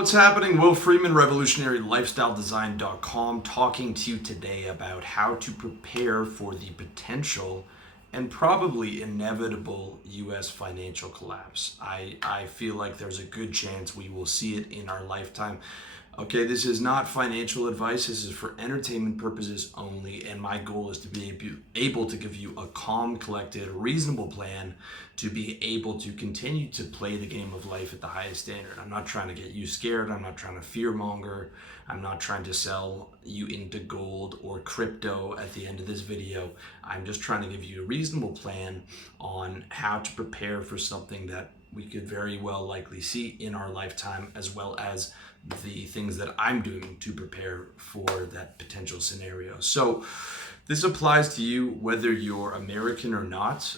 What's happening? Will Freeman, RevolutionaryLifestyleDesign.com, talking to you today about how to prepare for the potential and probably inevitable U.S. financial collapse. I feel like there's a good chance we will see it in our lifetime. Okay, this is not financial advice. This is for entertainment purposes only, and my goal is to be able to give you a calm, collected, reasonable plan to be able to continue to play the game of life at the highest standard. I'm not trying to get you scared. I'm not trying to fearmonger. I'm not trying to sell you into gold or crypto at the end of this video. I'm just trying to give you a reasonable plan on how to prepare for something that we could very well likely see in our lifetime, as well as the things that I'm doing to prepare for that potential scenario. So this applies to you whether you're American or not.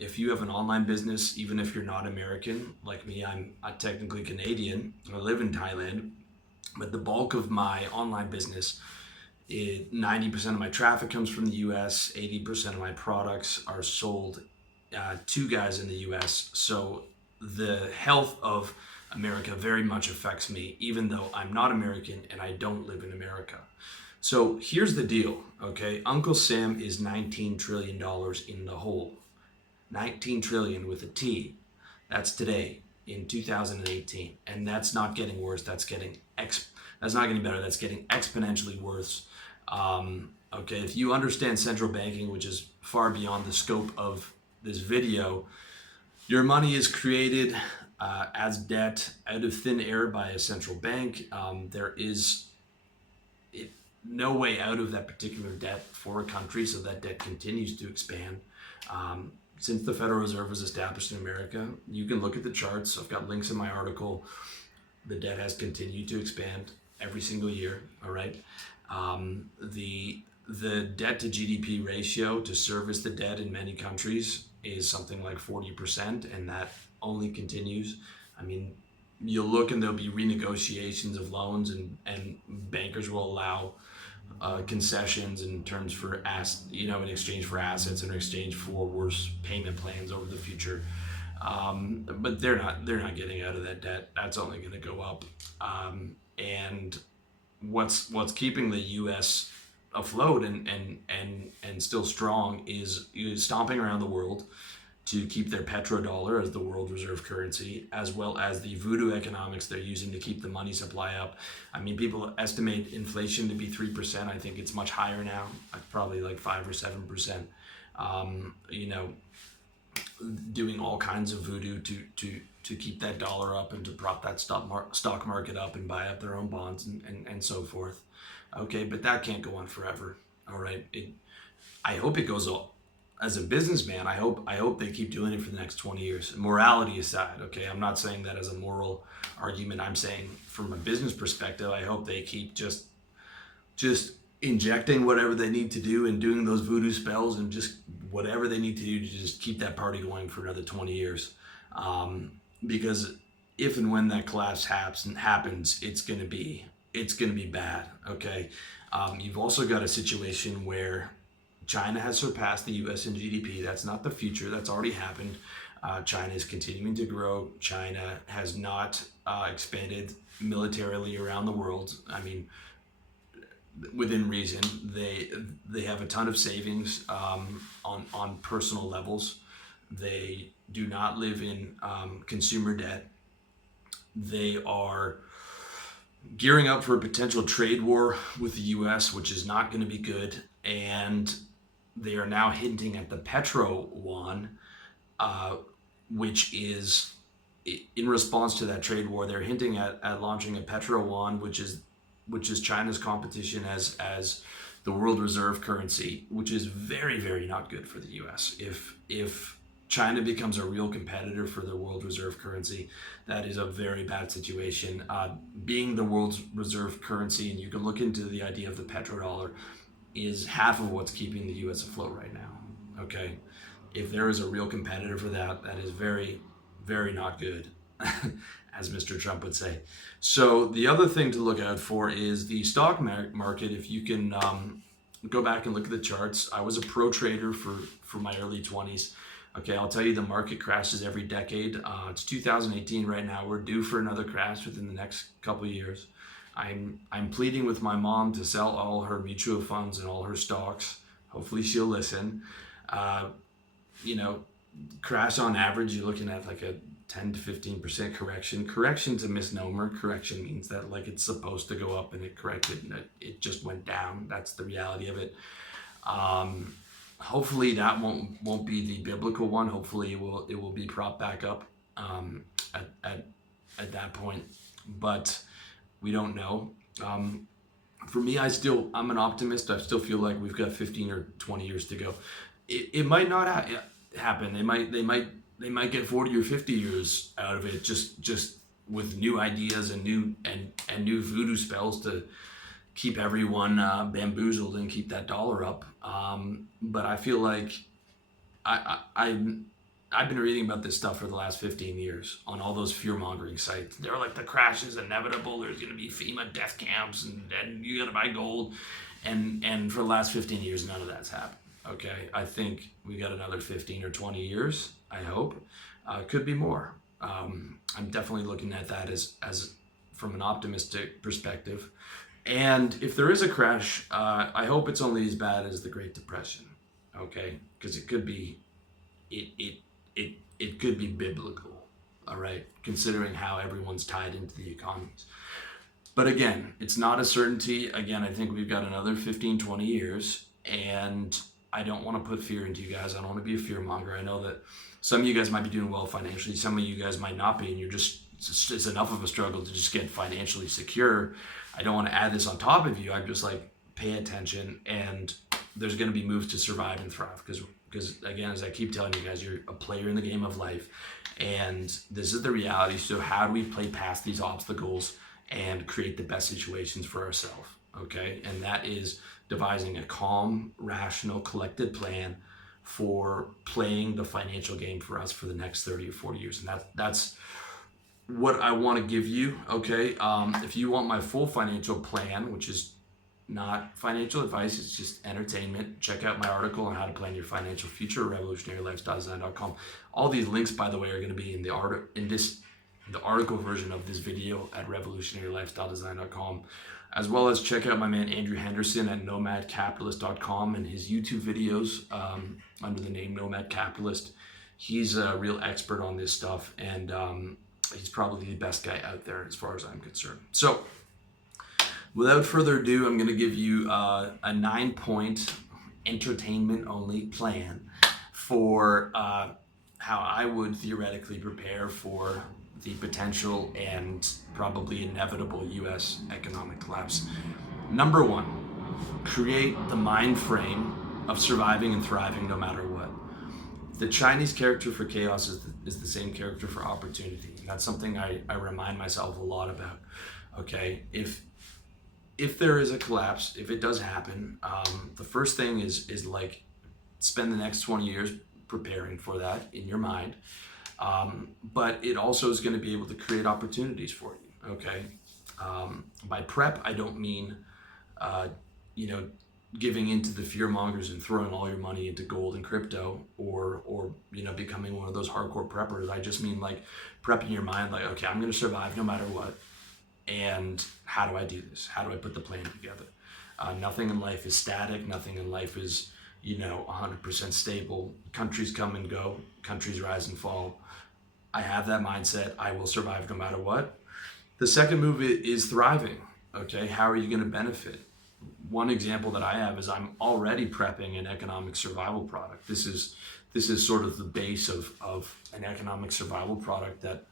If you have an online business, even if you're not American, like me, I'm technically Canadian. I live in Thailand, but the bulk of my online business, 90% of my traffic comes from the US, 80% of my products are sold to guys in the US. So the health of America very much affects me, even though I'm not American and I don't live in America. So here's the deal, okay? Uncle Sam is $19 trillion in the hole. 19 trillion with a T. That's today in 2018. And that's not getting worse. That's not getting better. That's getting exponentially worse. Okay, if you understand central banking, which is far beyond the scope of this video, your money is created as debt out of thin air by a central bank. There is no way out of that particular debt for a country, so that debt continues to expand. Since the Federal Reserve was established in America, you can look at the charts. I've got links in my article. The debt has continued to expand every single year, all right? The debt to GDP ratio to service the debt in many countries is something like 40%, and that only continues. I mean, you'll look and there'll be renegotiations of loans, and bankers will allow concessions in terms for in exchange for assets and in exchange for worse payment plans over the future. But they're not getting out of that debt. That's only going to go up. And what's keeping the U.S. afloat and still strong is stomping around the world to keep their petrodollar as the world reserve currency, as well as the voodoo economics they're using to keep the money supply up. I mean, people estimate inflation to be 3%. I think it's much higher now, probably like 5 or 7%. Doing all kinds of voodoo to keep that dollar up and to prop that stock market up and buy up their own bonds and so forth. Okay, but that can't go on forever. All right, I hope it goes on. As a businessman, I hope they keep doing it for the next 20 years. Morality aside, okay, I'm not saying that as a moral argument. I'm saying from a business perspective, I hope they keep just injecting whatever they need to do and doing those voodoo spells and just whatever they need to do to just keep that party going for another 20 years. Because if and when that collapse happens, it's gonna be bad. Okay, you've also got a situation where China has surpassed the U.S. in GDP. That's not the future. That's already happened. China is continuing to grow. China has not expanded militarily around the world. I mean, within reason. They have a ton of savings on personal levels. They do not live in consumer debt. They are gearing up for a potential trade war with the U.S., which is not going to be good. And they are now hinting at the Petro Yuan, which is in response to that trade war. They're hinting at launching a Petro Yuan, which is China's competition as the world reserve currency, which is very, very not good for the U.S. If China becomes a real competitor for the world reserve currency, that is a very bad situation. Being the world's reserve currency, and you can look into the idea of the petrodollar, is half of what's keeping the U.S. afloat right now. Okay, if there is a real competitor for that is very, very not good, as Mr. Trump would say. So the other thing to look out for is the stock market. If you can go back and look at the charts, I was a pro trader for my early 20s. Okay, I'll tell you, the market crashes every decade. It's 2018 right now. We're due for another crash within the next couple of years. I'm pleading with my mom to sell all her mutual funds and all her stocks. Hopefully she'll listen. Uh, you know, Crash on average, you're looking at like a 10 to 15% correction. Correction's a misnomer. Correction means that like it's supposed to go up and it corrected and it just went down. That's the reality of it. Hopefully that won't be the biblical one. Hopefully it will be propped back up at that point. But we don't know. For me, I'm an optimist. I still feel like we've got 15 or 20 years to go. It might not happen. They might get 40 or 50 years out of it, just with new ideas and new voodoo spells to keep everyone bamboozled and keep that dollar up. But I feel like I've been reading about this stuff for the last 15 years on all those fear-mongering sites. They're like, the crash is inevitable. There's going to be FEMA death camps and you got to buy gold. And for the last 15 years, none of that's happened. Okay, I think we got another 15 or 20 years, I hope. Could be more. I'm definitely looking at that as from an optimistic perspective. And if there is a crash, I hope it's only as bad as the Great Depression. Okay, because it could be, it could be biblical. All right, considering how everyone's tied into the economies. But again, it's not a certainty. Again, I think we've got another 15, 20 years, and I don't want to put fear into you guys. I don't want to be a fear monger. I know that some of you guys might be doing well financially. Some of you guys might not be, and it's enough of a struggle to just get financially secure. I don't want to add this on top of you. I'm just like, pay attention, and there's going to be moves to survive and thrive. Because again, as I keep telling you guys, you're a player in the game of life, and this is the reality. So how do we play past these obstacles and create the best situations for ourselves? Okay, and that is devising a calm, rational, collected plan for playing the financial game for us for the next 30 or 40 years. And that's what I want to give you. Okay, if you want my full financial plan, which is not financial advice, it's just entertainment, check out my article on how to plan your financial future, revolutionarylifestyledesign.com. All these links, by the way, are going to be in the article version of this video at revolutionarylifestyledesign.com, as well as check out my man Andrew Henderson at nomadcapitalist.com and his YouTube videos under the name Nomad Capitalist. He's a real expert on this stuff, and he's probably the best guy out there as far as I'm concerned. So without further ado, I'm going to give you a 9-point entertainment only plan for how I would theoretically prepare for the potential and probably inevitable U.S. economic collapse. Number one, create the mind frame of surviving and thriving no matter what. The Chinese character for chaos is the same character for opportunity. And that's something I remind myself a lot about. Okay, if there is a collapse, if it does happen, the first thing is like spend the next 20 years preparing for that in your mind. But it also is going to be able to create opportunities for you. Okay. By prep, I don't mean, giving into the fear mongers and throwing all your money into gold and crypto or becoming one of those hardcore preppers. I just mean like prepping your mind like, okay, I'm going to survive no matter what. And how do I do this? How do I put the plan together? Nothing in life is static. Nothing in life is, 100% stable. Countries come and go. Countries rise and fall. I have that mindset. I will survive no matter what. The second move is thriving. Okay, how are you going to benefit? One example that I have is I'm already prepping an economic survival product. This is sort of the base of an economic survival product that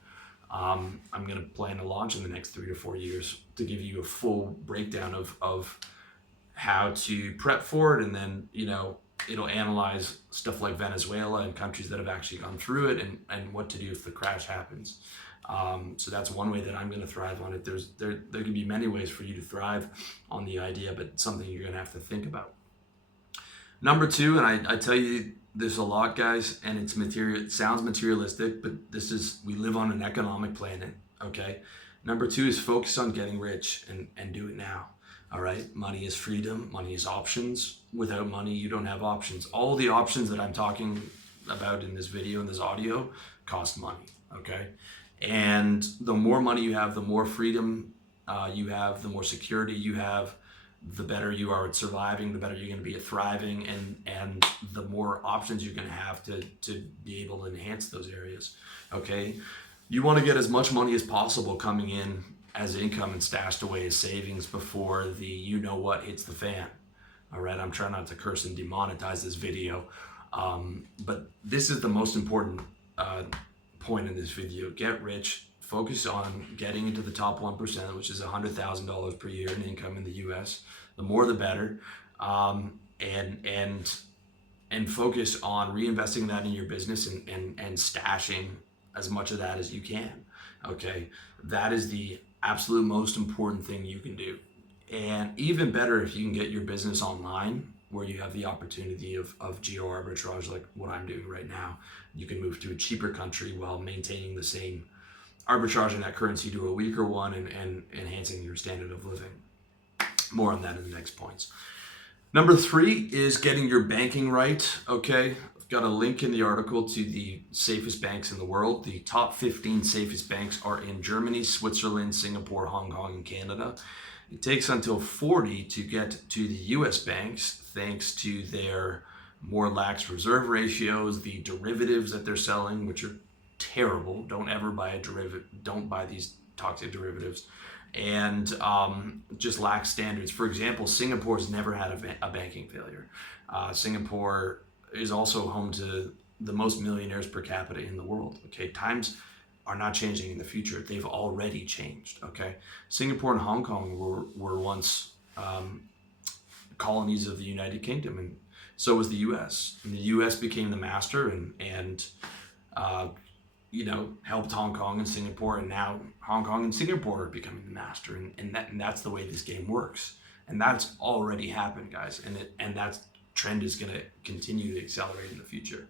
I'm going to plan to launch in the next 3 to 4 years to give you a full breakdown of how to prep for it, and then it'll analyze stuff like Venezuela and countries that have actually gone through it and what to do if the crash happens. So that's one way that I'm going to thrive on it. There can be many ways for you to thrive on the idea, but something you're going to have to think about. Number two, and I tell you this a lot, guys, and it sounds materialistic, but we live on an economic planet, okay? Number two is focus on getting rich and do it now. All right, money is freedom, money is options. Without money, you don't have options. All the options that I'm talking about in this video, in this audio, cost money, okay? And the more money you have, the more freedom you have, the more security you have, the better you are at surviving, the better you're going to be at thriving, and the more options you're going to have to be able to enhance those areas, okay? You want to get as much money as possible coming in as income and stashed away as savings before the you-know-what hits the fan, all right? I'm trying not to curse and demonetize this video, but this is the most important point in this video. Get rich. Focus on getting into the top 1%, which is $100,000 per year in income in the U.S. The more, the better, and focus on reinvesting that in your business and stashing as much of that as you can. Okay, that is the absolute most important thing you can do. And even better if you can get your business online, where you have the opportunity of geo arbitrage, like what I'm doing right now. You can move to a cheaper country while maintaining the same arbitraging that currency to a weaker one and enhancing your standard of living. More on that in the next points. Number 3 is getting your banking right. Okay, I've got a link in the article to the safest banks in the world. The top 15 safest banks are in Germany, Switzerland, Singapore, Hong Kong, and Canada. It takes until 40 to get to the US banks, thanks to their more lax reserve ratios, the derivatives that they're selling, which are terrible. Don't ever buy a derivative. Don't buy these toxic derivatives, and just lack standards. For example, Singapore's never had a banking failure. Singapore is also home to the most millionaires per capita in the world. Okay, times are not changing in the future. They've already changed. Okay, Singapore and Hong Kong were once colonies of the United Kingdom, and so was the U.S. And the U.S. became the master and helped Hong Kong and Singapore, and now Hong Kong and Singapore are becoming the master, and that's the way this game works, and that's already happened, guys, and that trend is going to continue to accelerate in the future.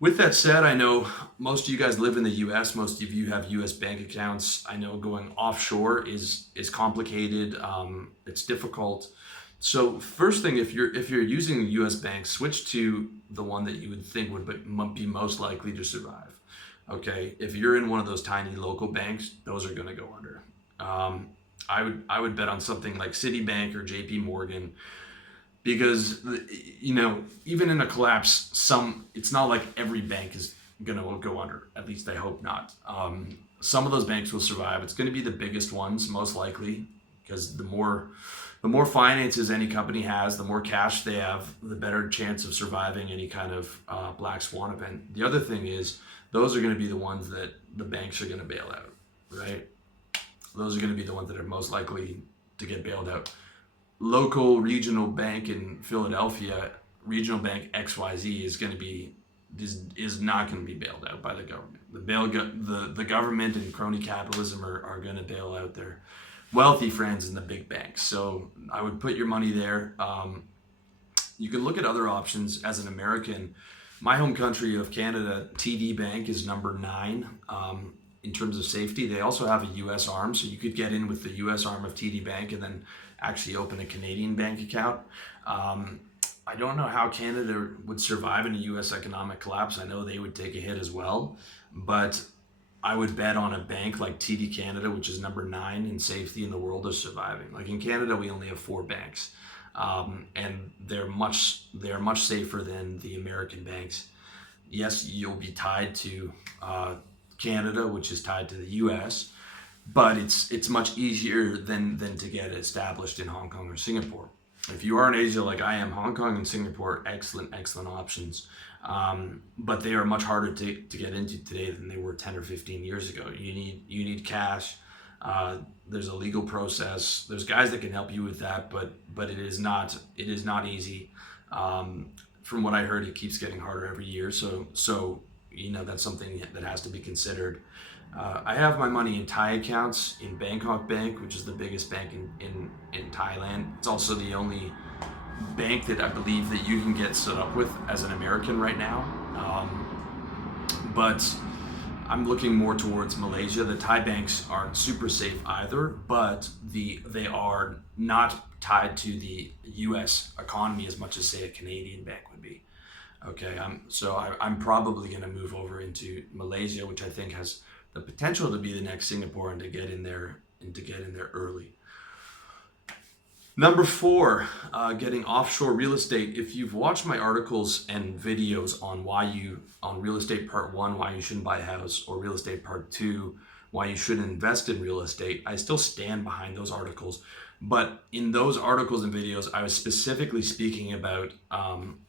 With that said, I know most of you guys live in the U.S. Most of you have U.S. bank accounts. I know going offshore is complicated. It's difficult. So first thing, if you're using a U.S. bank, switch to the one that you would think would be most likely to survive. Okay, if you're in one of those tiny local banks, those are going to go under. I would bet on something like Citibank or J.P. Morgan, because even in a collapse, it's not like every bank is going to go under. At least I hope not. Some of those banks will survive. It's going to be the biggest ones, most likely, because the more finances any company has, the more cash they have, the better chance of surviving any kind of black swan event. The other thing is, those are going to be the ones that the banks are going to bail out, right? Those are going to be the ones that are most likely to get bailed out. Local regional bank in Philadelphia, regional bank XYZ is not going to be bailed out by the government. The government and crony capitalism are going to bail out their wealthy friends in the big banks. So I would put your money there. You can look at other options as an American. My home country of Canada, TD Bank is number 9 in terms of safety. They also have a U.S. arm, so you could get in with the U.S. arm of TD Bank and then actually open a Canadian bank account. I don't know how Canada would survive in a U.S. economic collapse. I know they would take a hit as well, but I would bet on a bank like TD Canada, which is number 9 in safety in the world, is surviving. Like in Canada, we only have 4 banks. And they're much safer than the American banks. Yes, you'll be tied to Canada, which is tied to the U.S., but it's much easier than to get established in Hong Kong or Singapore. If you are in Asia like I am, Hong Kong and Singapore, excellent options, but they are much harder to get into today than they were 10 or 15 years ago. You need cash. There's a legal process. There's guys that can help you with that, but it is not easy. From what I heard, it keeps getting harder every year. So that's something that has to be considered. I have my money in Thai accounts in Bangkok Bank, which is the biggest bank in Thailand. It's also the only bank that I believe that you can get set up with as an American right now. But I'm looking more towards Malaysia. The Thai banks aren't super safe either, but they are not tied to the U.S. economy as much as, say, a Canadian bank would be. Okay, I'm probably going to move over into Malaysia, which I think has the potential to be the next Singapore and to get in there early. Number four, getting offshore real estate. If you've watched my articles and videos on on real estate part one, why you shouldn't buy a house, or real estate part two, why you shouldn't invest in real estate, I still stand behind those articles. But in those articles and videos, I was specifically speaking about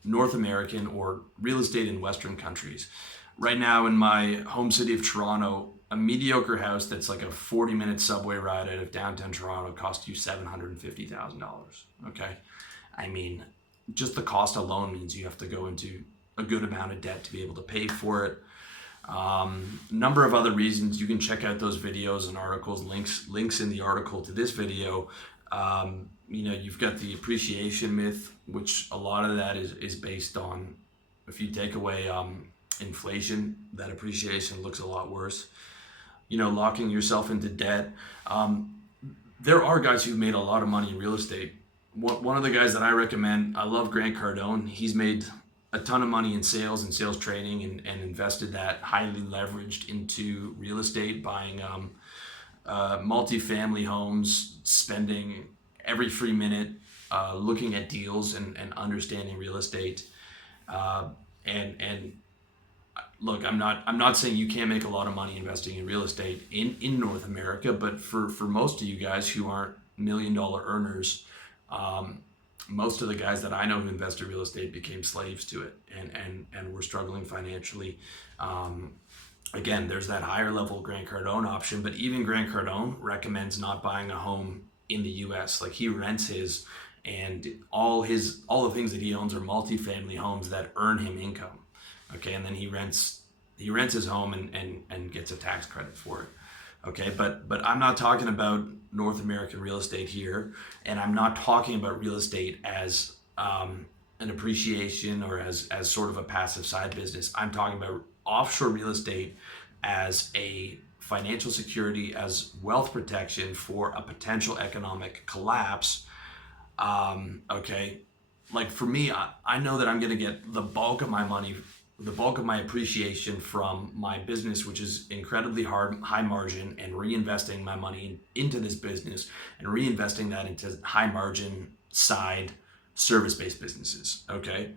North American or real estate in Western countries. Right now in my home city of Toronto, a mediocre house that's like a 40-minute subway ride out of downtown Toronto costs you $750,000. Okay. I mean, just the cost alone means you have to go into a good amount of debt to be able to pay for it. Number of other reasons. You can check out those videos and articles, links in the article to this video. You've got the appreciation myth, which a lot of that is based on, if you take away inflation, that appreciation looks a lot worse. Locking yourself into debt. There are guys who've made a lot of money in real estate. One of the guys that I recommend, I love Grant Cardone. He's made a ton of money in sales and sales training and invested that highly leveraged into real estate, buying multifamily homes, spending every free minute looking at deals and understanding real estate. And look, I'm not saying you can't make a lot of money investing in real estate in North America, but for most of you guys who aren't $1 million earners, most of the guys that I know who invest in real estate became slaves to it and were struggling financially. Again, there's that higher level Grant Cardone option, but even Grant Cardone recommends not buying a home in the US. Like, he rents his, and all the things that he owns are multifamily homes that earn him income. Okay, and then he rents his home and gets a tax credit for it. Okay, but I'm not talking about North American real estate here, and I'm not talking about real estate as an appreciation or as sort of a passive side business. I'm talking about offshore real estate as a financial security, as wealth protection for a potential economic collapse. Okay, like for me, I know that I'm going to get the bulk of my money, the bulk of my appreciation from my business, which is incredibly high margin, and reinvesting my money into this business and reinvesting that into high margin side service-based businesses. Okay,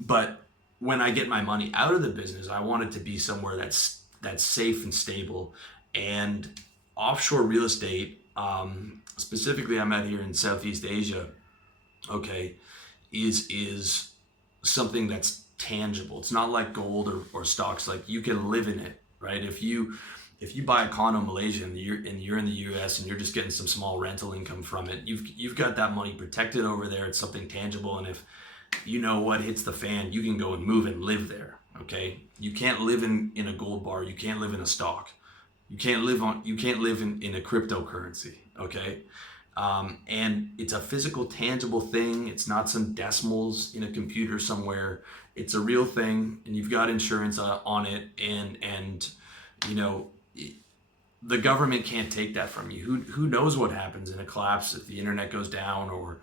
but when I get my money out of the business, I want it to be somewhere that's safe and stable. And offshore real estate, specifically I'm out here in Southeast Asia, okay, is something that's tangible. It's not like gold or stocks. Like, you can live in it, right? If you buy a condo in Malaysia and you're in the US and you're just getting some small rental income from it, you've got that money protected over there. It's something tangible, and if you know what hits the fan, you can go and move and live there. Okay, you can't live in a gold bar. You can't live in a stock. You can't live in a cryptocurrency. Okay, and it's a physical, tangible thing. It's not some decimals in a computer somewhere. It's a real thing, and you've got insurance on it, and the government can't take that from you. Who knows what happens in a collapse if the internet goes down, or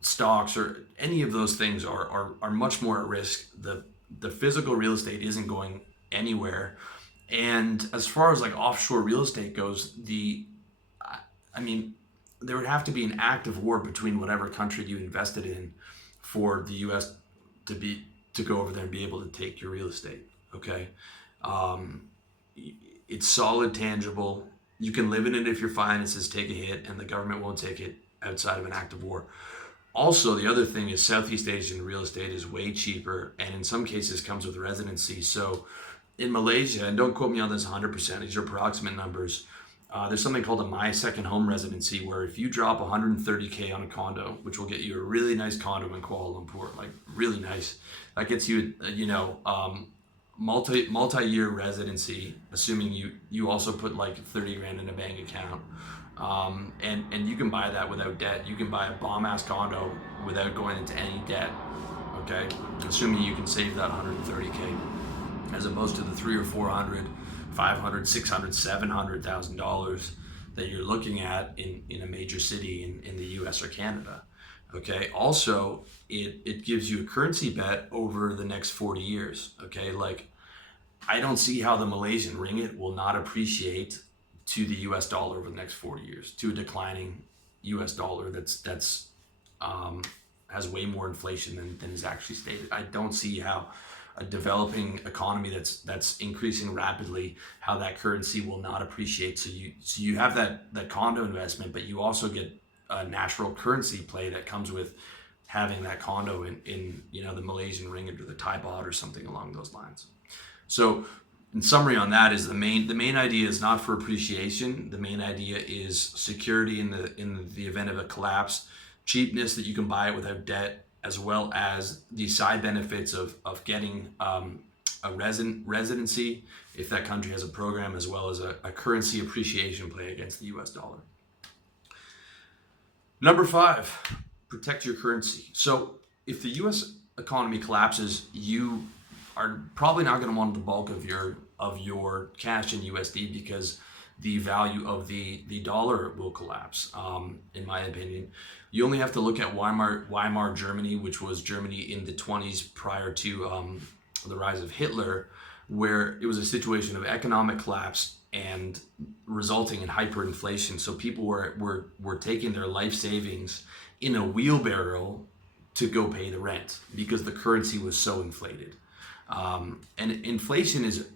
stocks or any of those things are much more at risk. The physical real estate isn't going anywhere. And as far as like offshore real estate goes, there would have to be an act of war between whatever country you invested in for the US to go over there and be able to take your real estate. Okay, it's solid, tangible. You can live in it if your finances take a hit, and the government won't take it outside of an act of war. Also, the other thing is Southeast Asian real estate is way cheaper, and in some cases comes with residency. So in Malaysia, and don't quote me on this 100%, these are approximate numbers, there's something called a My Second Home residency, where if you drop $130K on a condo, which will get you a really nice condo in Kuala Lumpur, like really nice, that gets you, multi-year residency, assuming you also put like 30 grand in a bank account. And you can buy that without debt. You can buy a bomb-ass condo without going into any debt, okay? Assuming you can save that 130K, as opposed to the $300,000 or $400,000, $500,000, $600,000, $700,000 that you're looking at in a major city in the US or Canada. Okay. Also, it gives you a currency bet over the next 40 years. Okay. Like, I don't see how the Malaysian ringgit will not appreciate to the US dollar over the next 40 years, to a declining US dollar um, has way more inflation than is actually stated. I don't see how a developing economy that's increasing rapidly, how that currency will not appreciate. So you have that condo investment, but you also get a natural currency play that comes with having that condo in the Malaysian ringgit or the Thai baht or something along those lines. So, in summary, on that is the main idea is not for appreciation. The main idea is security in the event of a collapse, cheapness that you can buy it without debt, as well as the side benefits of getting a residency if that country has a program, as well as a currency appreciation play against the U.S. dollar. Number 5, protect your currency. So if the U.S. economy collapses, you are probably not going to want the bulk of your cash in USD because the value of the dollar will collapse. In my opinion, you only have to look at Weimar Germany, which was Germany in the 20s prior to the rise of Hitler, where it was a situation of economic collapse and resulting in hyperinflation. So people were taking their life savings in a wheelbarrow to go pay the rent because the currency was so inflated. And inflation is,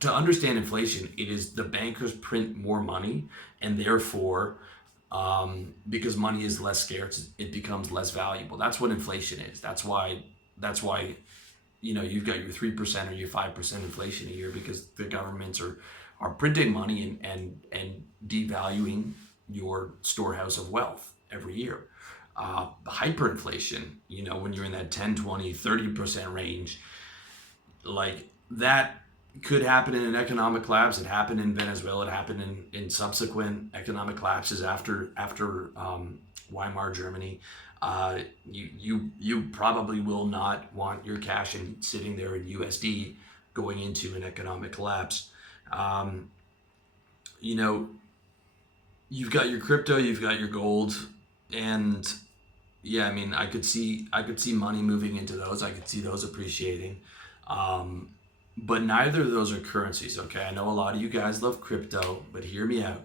to understand inflation, it is the bankers print more money, and therefore, because money is less scarce, it becomes less valuable. That's what inflation is. That's why you've got your 3% or your 5% inflation a year, because the governments are printing money and devaluing your storehouse of wealth every year. Hyperinflation, when you're in that 10, 20, 30% range, like that could happen in an economic collapse. It happened in Venezuela. It happened in subsequent economic collapses after Weimar Germany. You probably will not want your cash sitting there in USD going into an economic collapse. You've got your crypto, you've got your gold, and yeah, I mean, I could see money moving into those. I could see those appreciating. But neither of those are currencies, okay? I know a lot of you guys love crypto, but hear me out.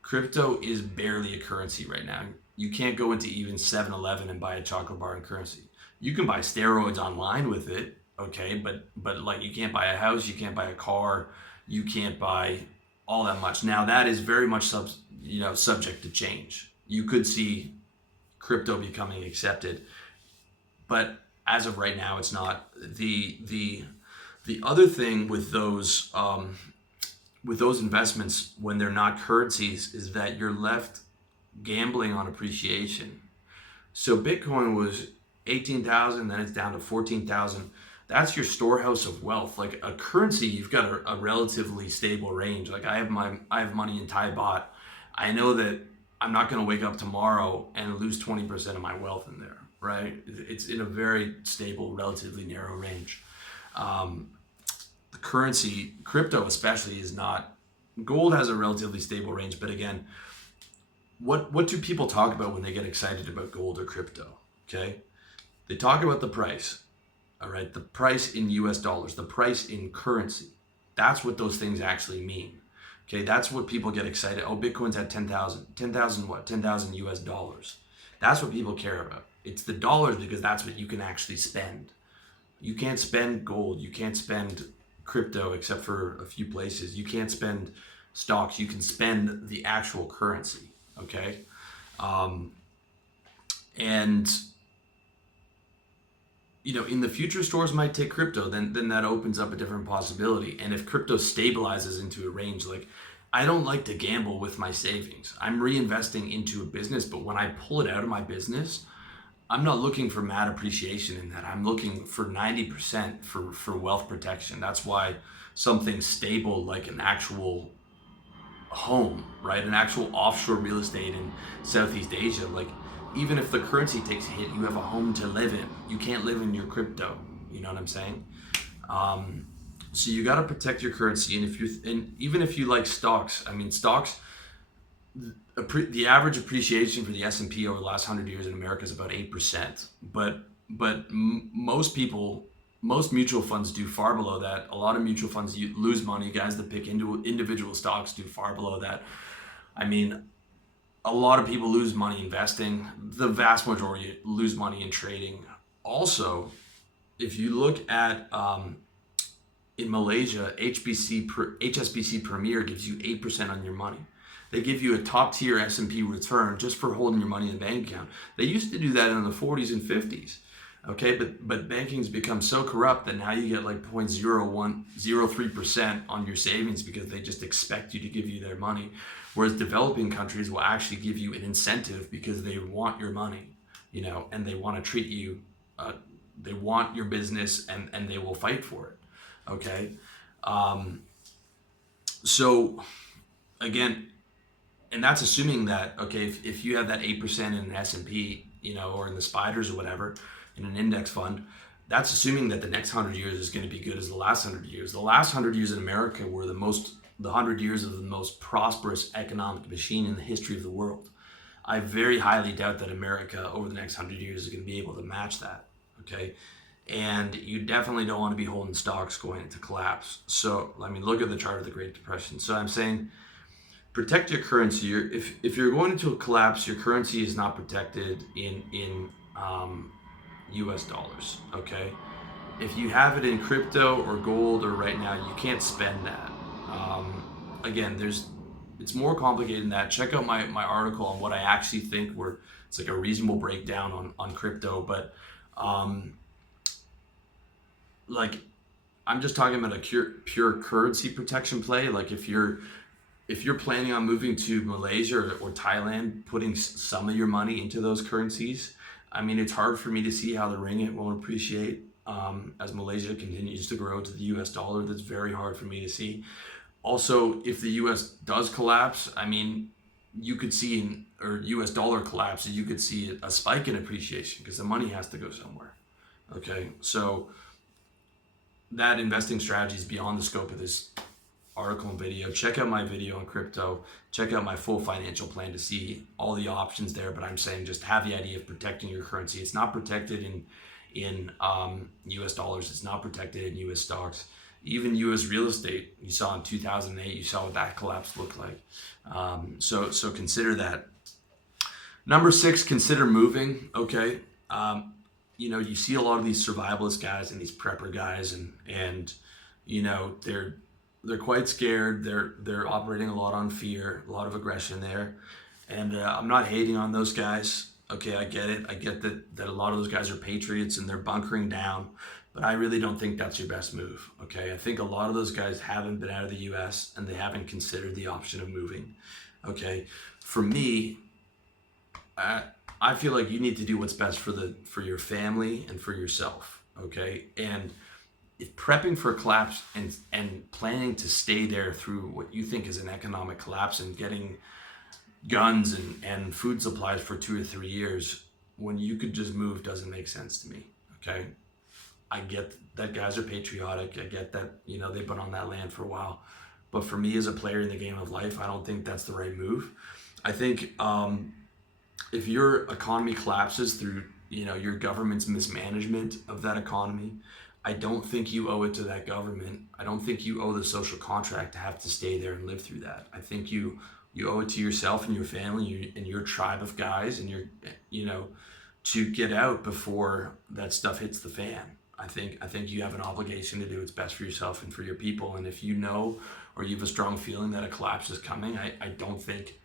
Crypto is barely a currency right now. You can't go into even 7-Eleven and buy a chocolate bar in currency. You can buy steroids online with it, okay? But like, you can't buy a house, you can't buy a car, you can't buy all that much. Now that is very much subject to change. You could see crypto becoming accepted, but as of right now, it's not. The other thing with those investments, when they're not currencies, is that you're left gambling on appreciation. So Bitcoin was 18,000, then it's down to 14,000. That's your storehouse of wealth. Like a currency, you've got a relatively stable range. Like I have money in Thai baht. I know that I'm not going to wake up tomorrow and lose 20% of my wealth in there, right? It's in a very stable, relatively narrow range. The currency, crypto especially, is not. Gold has a relatively stable range, but again, what do people talk about when they get excited about gold or crypto? Okay, they talk about the price. All right, the price in US dollars, the price in currency. That's what those things actually mean. Okay, that's what people get excited. Oh, Bitcoin's at 10,000. 10,000 what? 10,000 US dollars. That's what people care about. It's the dollars because that's what you can actually spend. You can't spend gold. You can't spend crypto except for a few places. You can't spend stocks. You can spend the actual currency. Okay, and in the future, stores might take crypto. Then that opens up a different possibility. And if crypto stabilizes into a range, like, I don't like to gamble with my savings. I'm reinvesting into a business, but when I pull it out of my business, I'm not looking for mad appreciation in that. I'm looking for 90% for wealth protection. That's why something stable like an actual home, right? An actual offshore real estate in Southeast Asia, like, even if the currency takes a hit, you have a home to live in. You can't live in your crypto. You know what I'm saying? So you got to protect your currency. And even if you like stocks, I mean, stocks, the average appreciation for the S&P over the last 100 years in America is about 8%. Most people, most mutual funds do far below that. A lot of mutual funds lose money. Guys that pick into individual stocks do far below that. I mean, a lot of people lose money investing. The vast majority lose money in trading. Also, if you look at in Malaysia, HSBC Premier gives you 8% on your money. They give you a top tier S&P return just for holding your money in the bank account. They used to do that in the 40s and 50s. Okay, but banking's become so corrupt that now you get like 0.0103% on your savings because they just expect you to give you their money. Whereas developing countries will actually give you an incentive because they want your money, you know, and they want to treat you, they want your business, and they will fight for it. Okay, so again, and that's assuming that, okay, if you have that 8% in an S&P, you know, or in the spiders or whatever, in an index fund, that's assuming that the next 100 years is going to be good as the last 100 years. The last 100 years in America were the 100 years of the most prosperous economic machine in the history of the world. I very highly doubt that America over the next 100 years is going to be able to match that, okay? And you definitely don't want to be holding stocks going into collapse. So, I mean, look at the chart of the Great Depression. So I'm saying, protect your currency. If you're going into a collapse, your currency is not protected in US dollars, okay? If you have it in crypto or gold or right now, you can't spend that. Again, it's more complicated than that. Check out my article on what I actually think it's like a reasonable breakdown on crypto, but like I'm just talking about a pure currency protection play. Like if you're planning on moving to Malaysia or Thailand, putting some of your money into those currencies, I mean, it's hard for me to see how the ringgit won't appreciate as Malaysia continues to grow to the US dollar. That's very hard for me to see. Also, if the US does collapse, I mean, you could see, or US dollar collapses, you could see a spike in appreciation because the money has to go somewhere. Okay, so that investing strategy is beyond the scope of this article and video. Check out my video on crypto. Check out my full financial plan to see all the options there. But I'm saying just have the idea of protecting your currency. It's not protected in US dollars. It's not protected in US stocks. Even US real estate, you saw in 2008, you saw what that collapse looked like. So consider that. Number 6, consider moving. Okay. You know, you see a lot of these survivalist guys and these prepper guys, and you know, they're quite scared. They're operating a lot on fear, a lot of aggression there. And I'm not hating on those guys. Okay, I get it. I get that a lot of those guys are patriots and they're bunkering down, but I really don't think that's your best move. Okay, I think a lot of those guys haven't been out of the US and they haven't considered the option of moving. Okay, for me, I feel like you need to do what's best for your family and for yourself. Okay, and if prepping for a collapse and planning to stay there through what you think is an economic collapse and getting guns and food supplies for 2 or 3 years when you could just move doesn't make sense to me. Okay, I get that guys are patriotic. I get that, you know, they've been on that land for a while, but for me as a player in the game of life, I don't think that's the right move. I think if your economy collapses through, you know, your government's mismanagement of that economy, I don't think you owe it to that government. I don't think you owe the social contract to have to stay there and live through that. I think you owe it to yourself and your family and your tribe of guys and you know, to get out before that stuff hits the fan. I think you have an obligation to do what's best for yourself and for your people. And if you know, or you have a strong feeling that a collapse is coming, I don't think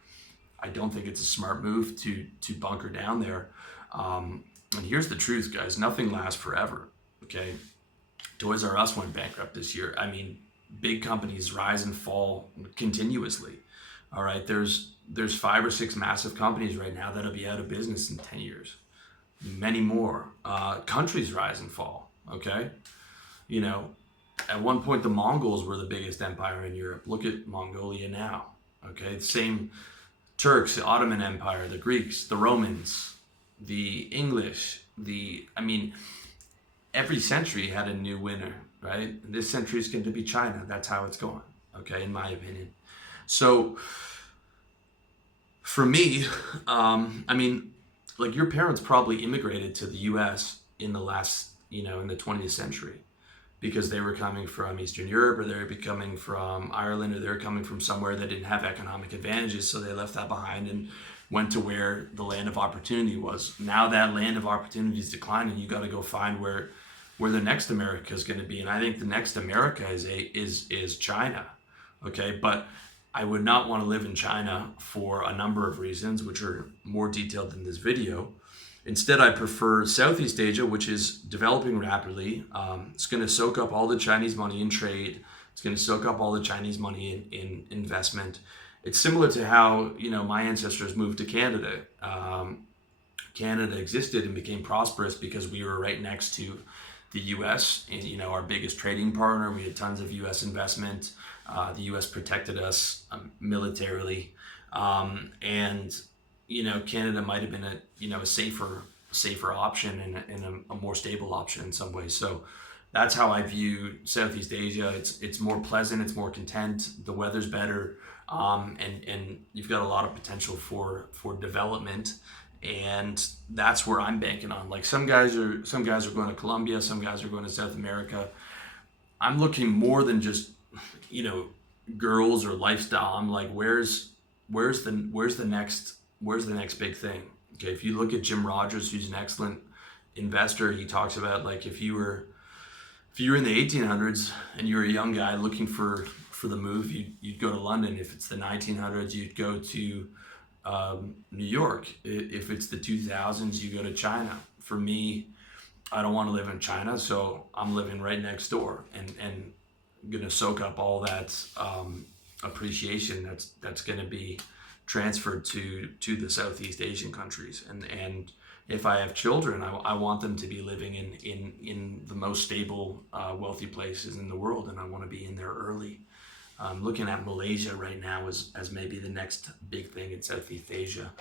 it's a smart move to bunker down there. And here's the truth, guys, nothing lasts forever. Okay. Toys R Us went bankrupt this year. I mean, big companies rise and fall continuously. All right, there's 5 or 6 massive companies right now that'll be out of business in 10 years. Many more. Countries rise and fall. Okay, you know, at one point the Mongols were the biggest empire in Europe. Look at Mongolia now. Okay, the same Turks, the Ottoman Empire, the Greeks, the Romans, the English. Every century had a new winner, right? And this century is going to be China. That's how it's going, okay, in my opinion. So For me, I mean, like your parents probably immigrated to the U.S. in the last, in the 20th century because they were coming from Eastern Europe or they were coming from Ireland or they were coming from somewhere that didn't have economic advantages. So they left that behind and went to where the land of opportunity was. Now that land of opportunity is declining. You got to go find where the next America is going to be. And I think the next America is China. Okay. But I would not want to live in China for a number of reasons, which are more detailed in this video. Instead, I prefer Southeast Asia, which is developing rapidly. It's going to soak up all the Chinese money in trade. It's going to soak up all the Chinese money in investment. It's similar to how my ancestors moved to Canada. Canada existed and became prosperous because we were right next to the U.S. and our biggest trading partner. We had tons of U.S. investment. The U.S. protected us militarily, and Canada might have been a safer option and a more stable option in some ways. So that's how I view Southeast Asia. It's more pleasant, it's more content, the weather's better, and you've got a lot of potential for development. And that's where I'm banking on. Like some guys are going to Colombia, some guys are going to South America. I'm looking more than just girls or lifestyle. I'm like, where's the next big thing? Okay, if you look at Jim Rogers, who's an excellent investor, he talks about like if you were in the 1800s and you were a young guy looking for the move, you'd go to London. If it's the 1900s, you'd go to New York. If it's the 2000s, you go to China. For me, I don't want to live in China, so I'm living right next door and going to soak up all that appreciation that's going to be transferred to the Southeast Asian countries. And if I have children, I want them to be living in the most stable, wealthy places in the world, and I want to be in there early. Looking at Malaysia right now as maybe the next big thing in Southeast Asia.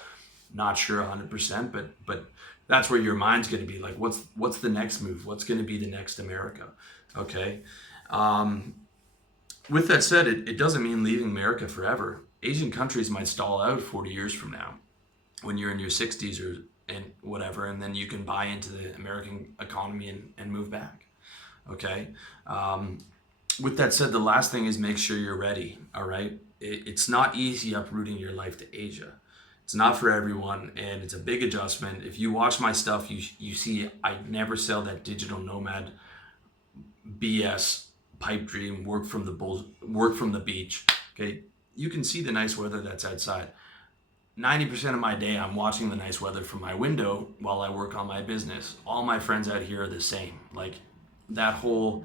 Not sure 100%, but that's where your mind's going to be like, what's the next move? What's going to be the next America? Okay. With that said, it doesn't mean leaving America forever. Asian countries might stall out 40 years from now when you're in your 60s and whatever, and then you can buy into the American economy and move back. Okay. With that said, the last thing is make sure you're ready. All right. It's not easy uprooting your life to Asia. It's not for everyone, and it's a big adjustment. If you watch my stuff, you see I never sell that digital nomad BS pipe dream, work from the beach. Okay. You can see the nice weather that's outside. 90% of my day, I'm watching the nice weather from my window while I work on my business. All my friends out here are the same. Like that whole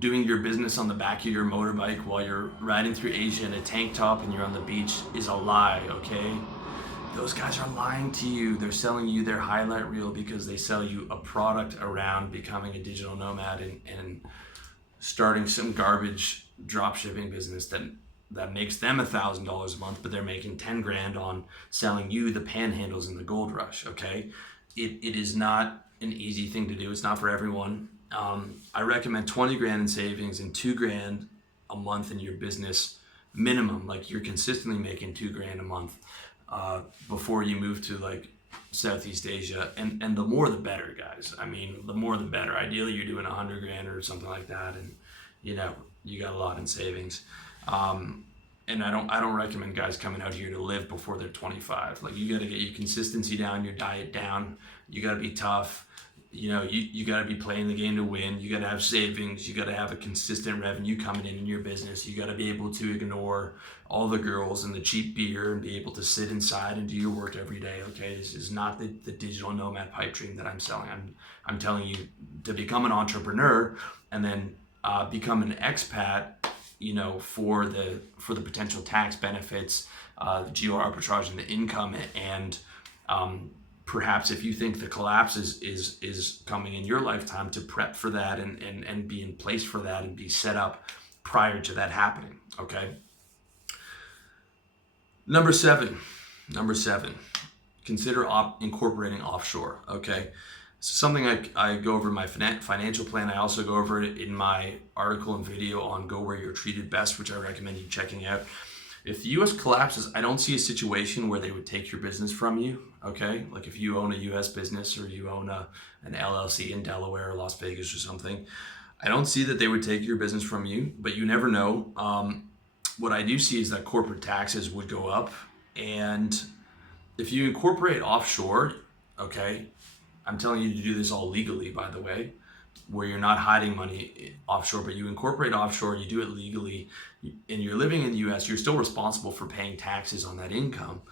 doing your business on the back of your motorbike while you're riding through Asia in a tank top and you're on the beach is a lie, okay? Those guys are lying to you. They're selling you their highlight reel because they sell you a product around becoming a digital nomad and starting some garbage drop shipping business that makes them $1,000 a month, but they're making 10 grand on selling you the panhandles in the gold rush. Okay. It is not an easy thing to do. It's not for everyone. I recommend 20 grand in savings and 2 grand a month in your business minimum. Like you're consistently making 2 grand a month, before you move to like Southeast Asia, and the more the better, guys. I mean, the more the better. Ideally, you're doing 100 grand or something like that, and you got a lot in savings. And I don't recommend guys coming out here to live before they're 25. Like you got to get your consistency down, your diet down. You got to be tough. You got to be playing the game to win. You got to have savings. You got to have a consistent revenue coming in your business. You got to be able to ignore all the girls and the cheap beer and be able to sit inside and do your work every day. Okay, this is not the digital nomad pipe dream that I'm selling. I'm telling you to become an entrepreneur and then become an expat. For the potential tax benefits, geo arbitrage and the income, and perhaps if you think the collapse is coming in your lifetime, to prep for that and be in place for that and be set up prior to that happening. Okay. Number seven, consider incorporating offshore. Okay. Something I go over in my financial plan. I also go over it in my article and video on Go Where You're Treated Best, which I recommend you checking out. If the U.S. collapses, I don't see a situation where they would take your business from you. Okay, like if you own a U.S. business or you own an LLC in Delaware or Las Vegas or something, I don't see that they would take your business from you. But you never know. What I do see is that corporate taxes would go up, and if you incorporate offshore, okay, I'm telling you to do this all legally, by the way, where you're not hiding money offshore, but you incorporate offshore, you do it legally, and you're living in the US, you're still responsible for paying taxes on that income.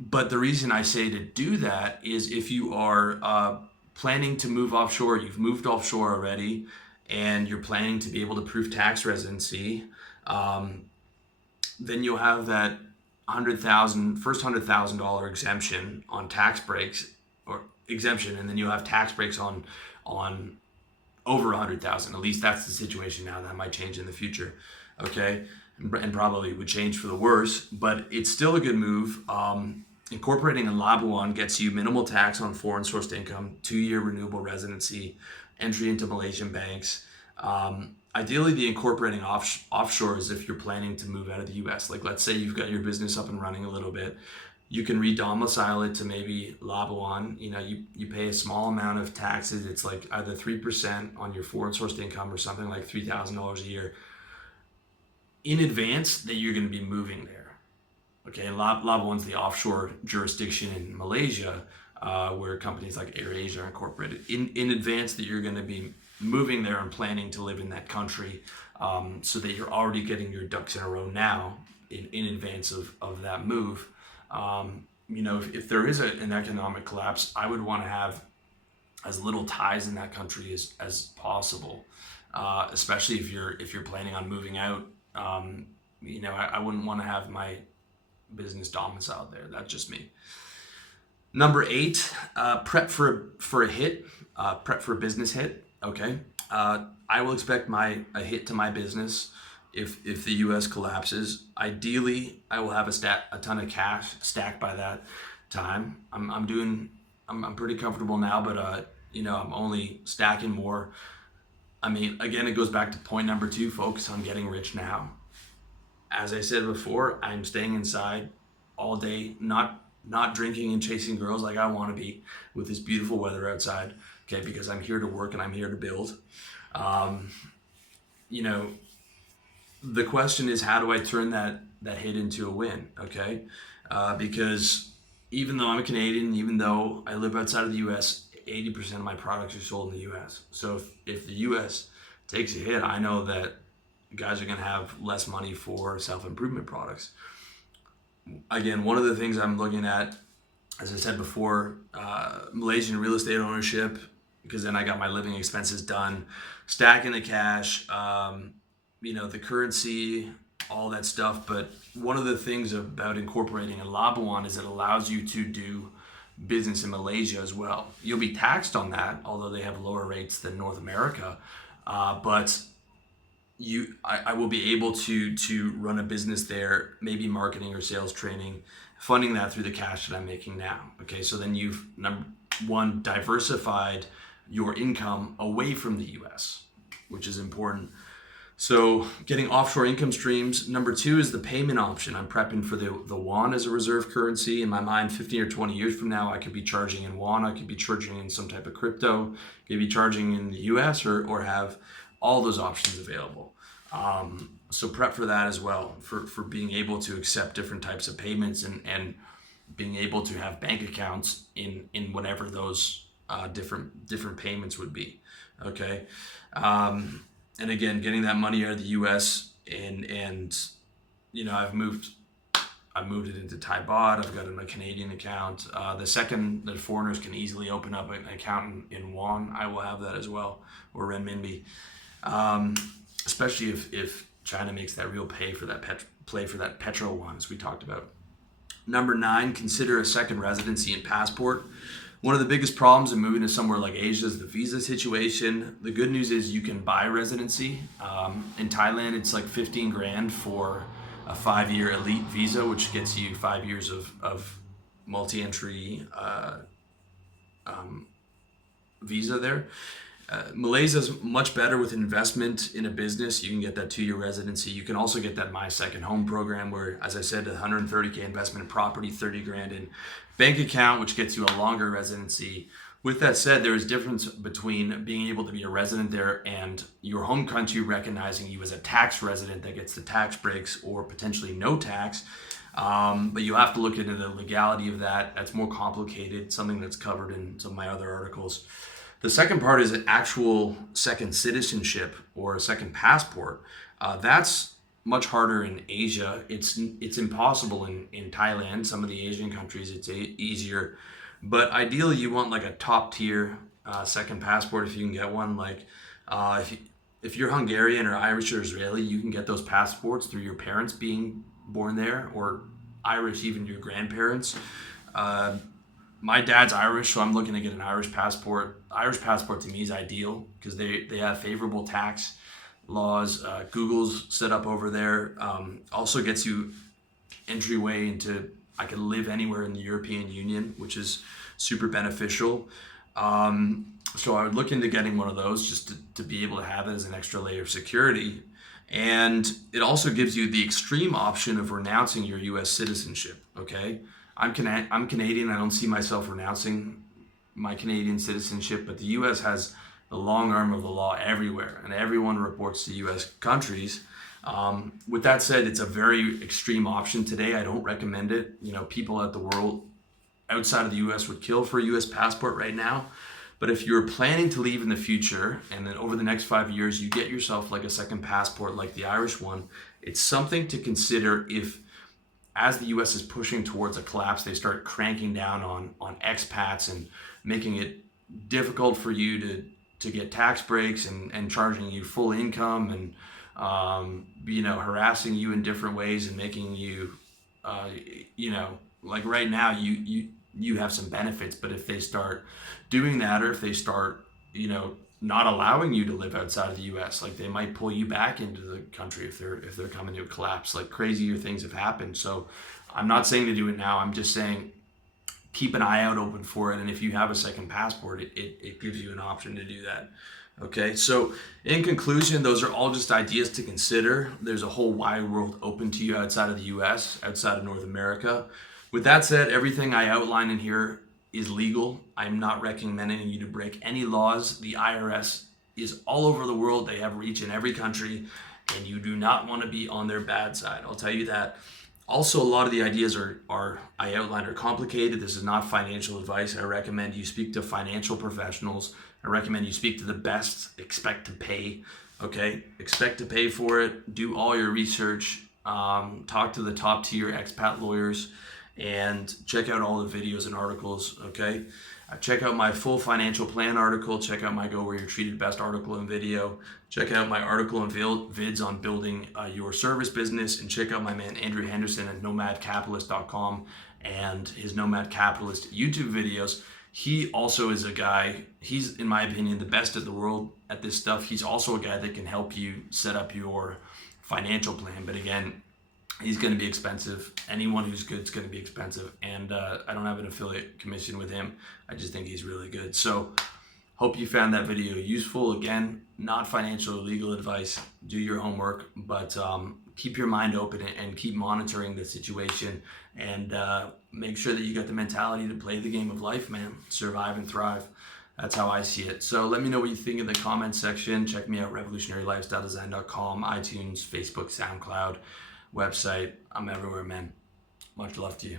But the reason I say to do that is if you are planning to move offshore, you've moved offshore already, and you're planning to be able to prove tax residency, then you'll have that $100,000 exemption on tax breaks or exemption, and then you'll have tax breaks on over 100,000. At least that's the situation now. That might change in the future, okay, and probably would change for the worse. But it's still a good move. Incorporating in Labuan gets you minimal tax on foreign sourced income, 2-year renewable residency, entry into Malaysian banks. Ideally, the incorporating offshore is if you're planning to move out of the U.S. Like, let's say you've got your business up and running a little bit, you can re-domicile it to maybe Labuan. You know, you pay a small amount of taxes. It's like either 3% on your foreign sourced income or something like $3,000 a year in advance that you're going to be moving there. Okay, and Labuan's the offshore jurisdiction in Malaysia, where companies like AirAsia are incorporated. In advance that you're going to be moving there and planning to live in that country, so that you're already getting your ducks in a row now in advance of that move. You know, if there is an economic collapse, I would want to have as little ties in that country as possible, especially if you're planning on moving out. You know, I wouldn't want to have my business domiciled there. That's just me. Number 8, prep for a hit, prep for a business hit. Okay, I will expect a hit to my business if the U.S. collapses. Ideally, I will have a ton of cash stacked by that time. I'm pretty comfortable now, but you know, I'm only stacking more. I mean, again, it goes back to point number 2: focus on getting rich now. As I said before, I'm staying inside all day, not drinking and chasing girls like I want to be with this beautiful weather outside. Okay, because I'm here to work and I'm here to build. You know, the question is, how do I turn that hit into a win? Okay, because even though I'm a Canadian, even though I live outside of the U.S., 80% of my products are sold in the U.S. So if the U.S. takes a hit, I know that guys are going to have less money for self-improvement products. Again, one of the things I'm looking at, as I said before, Malaysian real estate ownership, because then I got my living expenses done, stacking the cash, you know, the currency, all that stuff. But one of the things about incorporating in Labuan is it allows you to do business in Malaysia as well. You'll be taxed on that, although they have lower rates than North America. But I will be able to run a business there, maybe marketing or sales training, funding that through the cash that I'm making now. Okay, so then you've, number 1, diversified your income away from the US, which is important. So getting offshore income streams. Number 2 is the payment option. I'm prepping for the won as a reserve currency. In my mind, 15 or 20 years from now, I could be charging in won, I could be charging in some type of crypto, could be charging in the US or have all those options available. So prep for that as well, for being able to accept different types of payments and being able to have bank accounts in whatever those different payments would be. Okay. And again, getting that money out of the US and you know, I've moved it into Thai baht. I've got it in a Canadian account. The second that foreigners can easily open up an account in won, I will have that as well, or renminbi. Especially if China makes that real play for that petro won, as we talked about. Number 9, consider a second residency and passport. One of the biggest problems in moving to somewhere like Asia is the visa situation. The good news is you can buy residency. In Thailand, it's like 15 grand for a 5-year elite visa, which gets you 5 years of multi-entry visa there. Malaysia's much better with investment in a business. You can get that 2-year residency. You can also get that My Second Home program where, as I said, 130K investment in property, 30 grand in bank account, which gets you a longer residency. With that said, there is difference between being able to be a resident there and your home country recognizing you as a tax resident that gets the tax breaks or potentially no tax. But you have to look into the legality of that. That's more complicated, something that's covered in some of my other articles. The second part is an actual second citizenship or a second passport. That's much harder in Asia. It's impossible in Thailand. Some of the Asian countries, it's easier. But ideally, you want like a top tier second passport if you can get one. Like if you're Hungarian or Irish or Israeli, you can get those passports through your parents being born there, or Irish, even your grandparents. My dad's Irish, so I'm looking to get an Irish passport. Irish passport to me is ideal because they have favorable tax laws. Google's set up over there. Also gets you entryway into, I can live anywhere in the European Union, which is super beneficial. So I would look into getting one of those just to be able to have it as an extra layer of security. And it also gives you the extreme option of renouncing your U.S. citizenship, okay? I'm Canadian. I don't see myself renouncing my Canadian citizenship, but the U.S. has the long arm of the law everywhere, and everyone reports to U.S. countries. With that said, it's a very extreme option today. I don't recommend it. You know, people at the world outside of the U.S. would kill for a U.S. passport right now. But if you're planning to leave in the future, and then over the next 5 years, you get yourself like a second passport like the Irish one, it's something to consider if, as the U.S. is pushing towards a collapse, they start cranking down on expats and making it difficult for you to get tax breaks and charging you full income and harassing you in different ways and making you, like right now you have some benefits, but if they start doing that, or if they start, not allowing you to live outside of the U.S., like they might pull you back into the country if they're coming to a collapse. Like crazier things have happened. So I'm not saying to do it now. I'm just saying keep an eye out open for it. And if you have a second passport, it gives you an option to do that. Okay, so in conclusion, those are all just ideas to consider. There's a whole wide world open to you outside of the U.S., outside of North America. With that said, everything I outline in here is legal. I'm not recommending you to break any laws. The IRS is all over the world. They have reach in every country, and you do not want to be on their bad side. I'll tell you that. Also, a lot of the ideas I outlined are complicated. This is not financial advice. I recommend you speak to financial professionals. I recommend you speak to the best. Expect to pay. Okay? Expect to pay for it. Do all your research. Talk to the top tier expat lawyers. And check out all the videos and articles, okay? Check out my full financial plan article. Check out my Go Where You're Treated Best article and video. Check out my article and vids on building your service business. And check out my man Andrew Henderson at nomadcapitalist.com and his Nomad Capitalist YouTube videos. He also is a guy, he's, in my opinion, the best in the world at this stuff. He's also a guy that can help you set up your financial plan. But again, he's going to be expensive. Anyone who's good is going to be expensive. And I don't have an affiliate commission with him. I just think he's really good. So hope you found that video useful. Again, not financial or legal advice. Do your homework, but keep your mind open and keep monitoring the situation, and make sure that you got the mentality to play the game of life, man. Survive and thrive. That's how I see it. So let me know what you think in the comments section. Check me out, revolutionarylifestyledesign.com, iTunes, Facebook, SoundCloud, website. I'm everywhere, man. Much love to you.